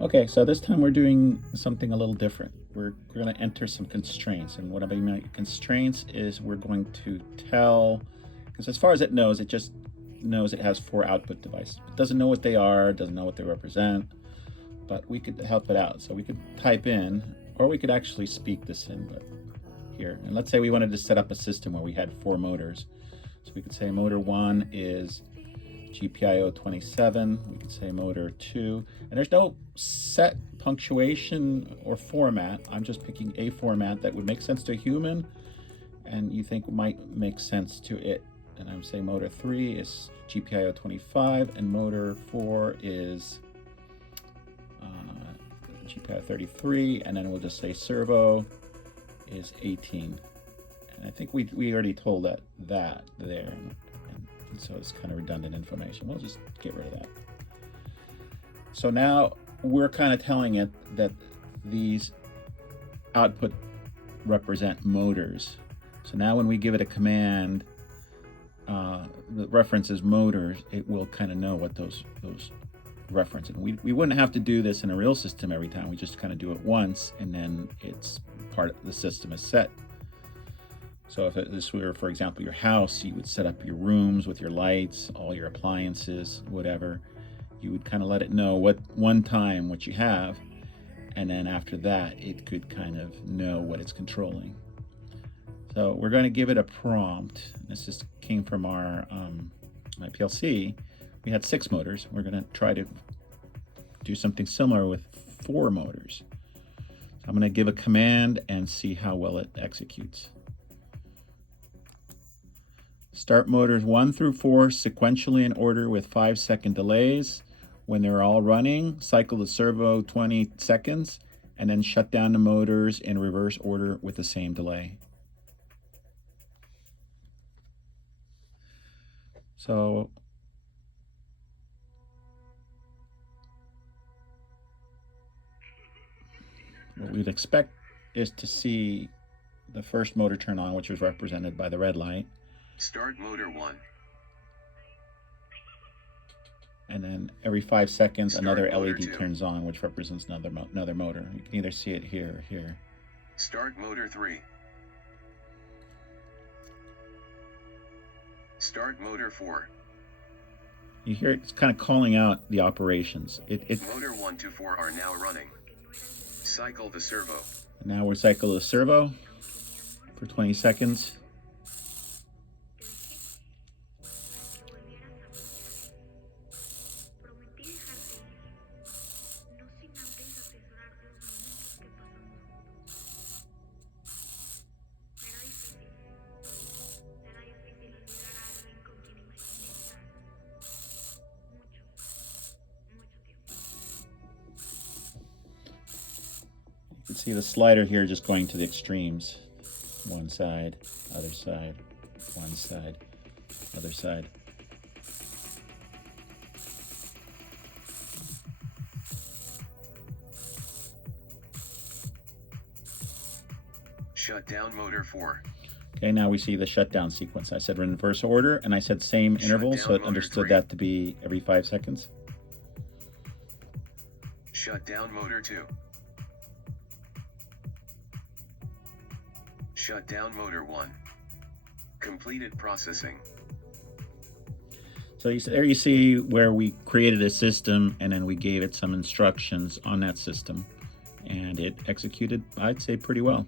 Okay, so this time we're doing something a little different. We're going to enter some constraints. And what I mean by constraints is we're going to tell, because as far as it knows, it just knows it has 4 output devices. It doesn't know what they are, doesn't know what they represent, but we could help it out. So we could type in, or we could actually speak this in, but here. And let's say we wanted to set up a system where we had 4 motors. So we could say motor 1 is GPIO 27, we could say motor 2, and there's no set punctuation or format. I'm just picking a format that would make sense to a human and you think might make sense to it. And I'm saying motor 3 is GPIO 25 and motor 4 is GPIO 33, and then we'll just say servo is 18. And I think we already told that there. And so it's kind of redundant information. We'll just get rid of that. So now we're kind of telling it that these output represent motors. So now when we give it a command that references motors, it will kind of know what those references. We wouldn't have to do this in a real system every time. We just kind of do it once, and then it's part of the system is set. So if this were, for example, your house, you would set up your rooms with your lights, all your appliances, whatever. You would kind of let it know what you have, and then after that, it could kind of know what it's controlling. So we're going to give it a prompt. This just came from our my PLC. We had 6 motors. We're going to try to do something similar with 4 motors. So I'm going to give a command and see how well it executes. Start motors 1 through 4 sequentially in order with 5-second delays. When they're all running, cycle the servo 20 seconds, and then shut down the motors in reverse order with the same delay. So what we'd expect is to see the first motor turn on, which is represented by the red light. Start motor 1. And then every 5 seconds, Start another motor LED 2. turns on, which represents another motor. You can either see it here or here. Start motor 3. Start motor 4. You hear it's kind of calling out the operations. Motor 1 to 4 are now running. Cycle the servo. Now we're cycle the servo for 20 seconds. You can see the slider here just going to the extremes. One side, other side, one side, other side. Shut down motor 4. Okay, now we see the shutdown sequence. I said reverse order, and I said same interval, so it understood that to be every 5 seconds. Shut down motor 2. Shut down motor 1. Completed processing. So there you see where we created a system, and then we gave it some instructions on that system, and it executed, I'd say, pretty well.